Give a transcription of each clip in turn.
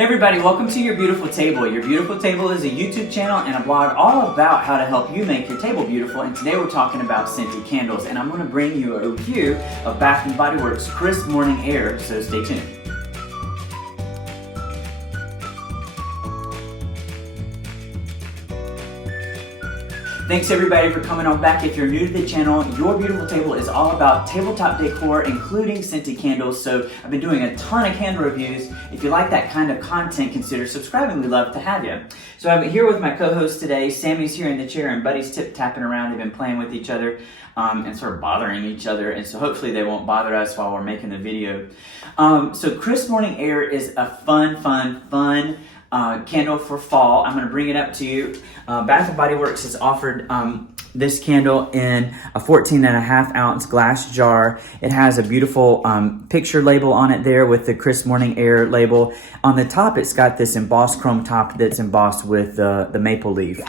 Hey everybody, welcome to Your Beautiful Table. Your Beautiful Table is a YouTube channel and a blog all about how to help you make your table beautiful. And today we're talking about scented candles. And I'm going to bring you a review of Bath & Body Works Crisp Morning Air, so stay tuned. Thanks everybody for coming on back. If you're new to the channel, Your Beautiful Table is all about tabletop decor, including scented candles. So I've been doing a ton of candle reviews. If you like that kind of content, consider subscribing. We'd love to have you. So I'm here with my co-host today. Sammy's here in the chair and Buddy's tip-tapping around. They've been playing with each other and sort of bothering each other. And so hopefully they won't bother us while we're making the video. So Crisp Morning Air is a fun candle for fall. I'm going to bring it up to you. Bath & Body Works has offered this candle in a 14.5 ounce glass jar. It has a beautiful picture label on it there with the Crisp Morning Air label. On the top, it's got this embossed chrome top that's embossed with the maple leaf.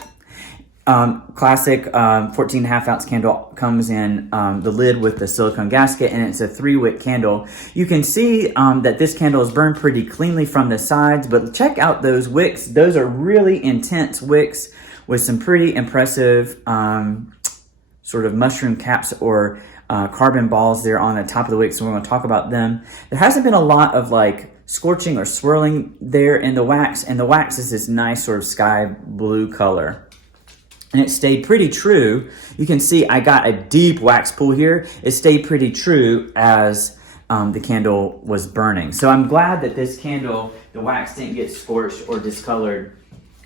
Classic 14.5 ounce candle comes in the lid with the silicone gasket, and it's a 3-wick candle. You can see that this candle is burned pretty cleanly from the sides, but check out those wicks. Those are really intense wicks with some pretty impressive sort of mushroom caps or carbon balls there on the top of the wick, so we're going to talk about them. There hasn't been a lot of like scorching or swirling there in the wax, and the wax is this nice sort of sky blue color. And it stayed pretty true. You can see I got a deep wax pool here. It stayed pretty true as the candle was burning. So I'm glad that this candle, the wax didn't get scorched or discolored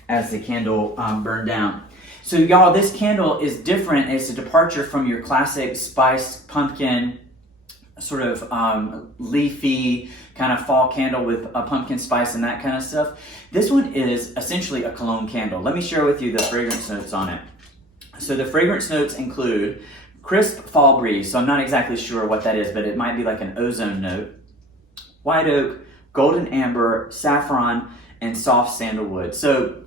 as the candle burned down. So y'all, this candle is different. It's a departure from your classic spiced pumpkin, sort of leafy kind of fall candle with a pumpkin spice and that kind of stuff. This one is essentially a cologne candle. Let me share with you the fragrance notes on it. So the fragrance notes include crisp fall breeze. So I'm not exactly sure what that is, but it might be like an ozone note. White oak, golden amber, saffron, and soft sandalwood. So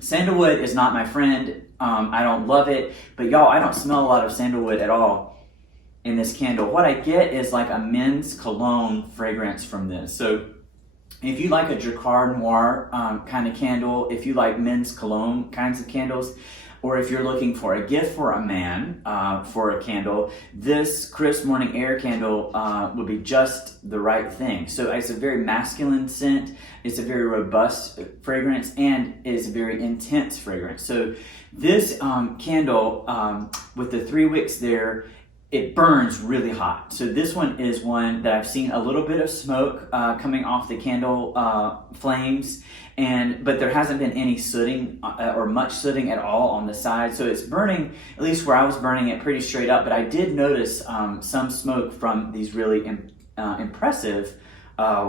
sandalwood is not my friend. I don't love it, but y'all, I don't smell a lot of sandalwood at all in this candle. What I get is like a men's cologne fragrance from this. So if you like a Jacquard Noir kind of candle, if you like men's cologne kinds of candles, or if you're looking for a gift for a man for a candle, this Crisp Morning Air candle would be just the right thing. So it's a very masculine scent, it's a very robust fragrance, and it is a very intense fragrance. So this candle with the 3 wicks there, it burns really hot. So this one is one that I've seen a little bit of smoke coming off the candle flames, but there hasn't been any sooting or much sooting at all on the side. So it's burning, at least where I was burning it, pretty straight up. But I did notice some smoke from these really impressive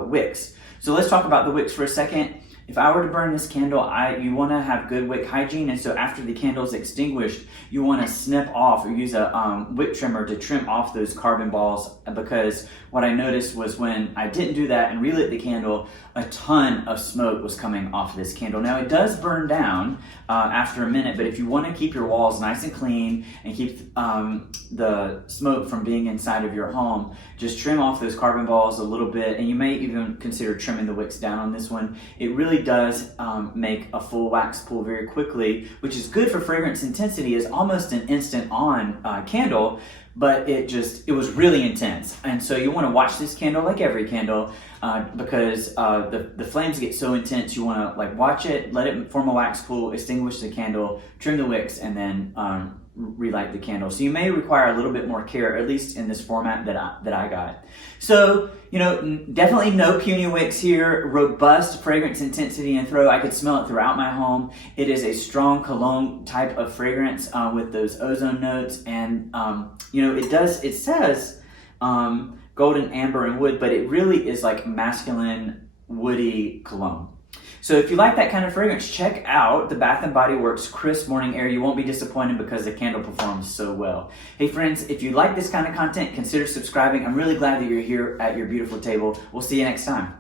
wicks. So let's talk about the wicks for a second. If I were to burn this candle, you want to have good wick hygiene, and so after the candle is extinguished, you want to snip off or use a wick trimmer to trim off those carbon balls, because what I noticed was when I didn't do that and relit the candle, a ton of smoke was coming off this candle. Now it does burn down after a minute, but if you want to keep your walls nice and clean and keep the smoke from being inside of your home, just trim off those carbon balls a little bit, and you may even consider trimming the wicks down on this one. It really does make a full wax pool very quickly, which is good for fragrance intensity. It's almost an instant on candle, but it was really intense. And so you want to watch this candle like every candle because the flames get so intense. You want to like watch it, let it form a wax pool, extinguish the candle, trim the wicks, and then relight the candle. So you may require a little bit more care, at least in this format that I got. So, you know, definitely no puny wicks here, robust fragrance intensity and throw. I could smell it throughout my home. It is a strong cologne type of fragrance with those ozone notes, and you know, it says golden amber and wood, but it really is like masculine woody cologne. So if you like that kind of fragrance, check out the Bath & Body Works Crisp Morning Air. You won't be disappointed because the candle performs so well. Hey friends, if you like this kind of content, consider subscribing. I'm really glad that you're here at Your Beautiful Table. We'll see you next time.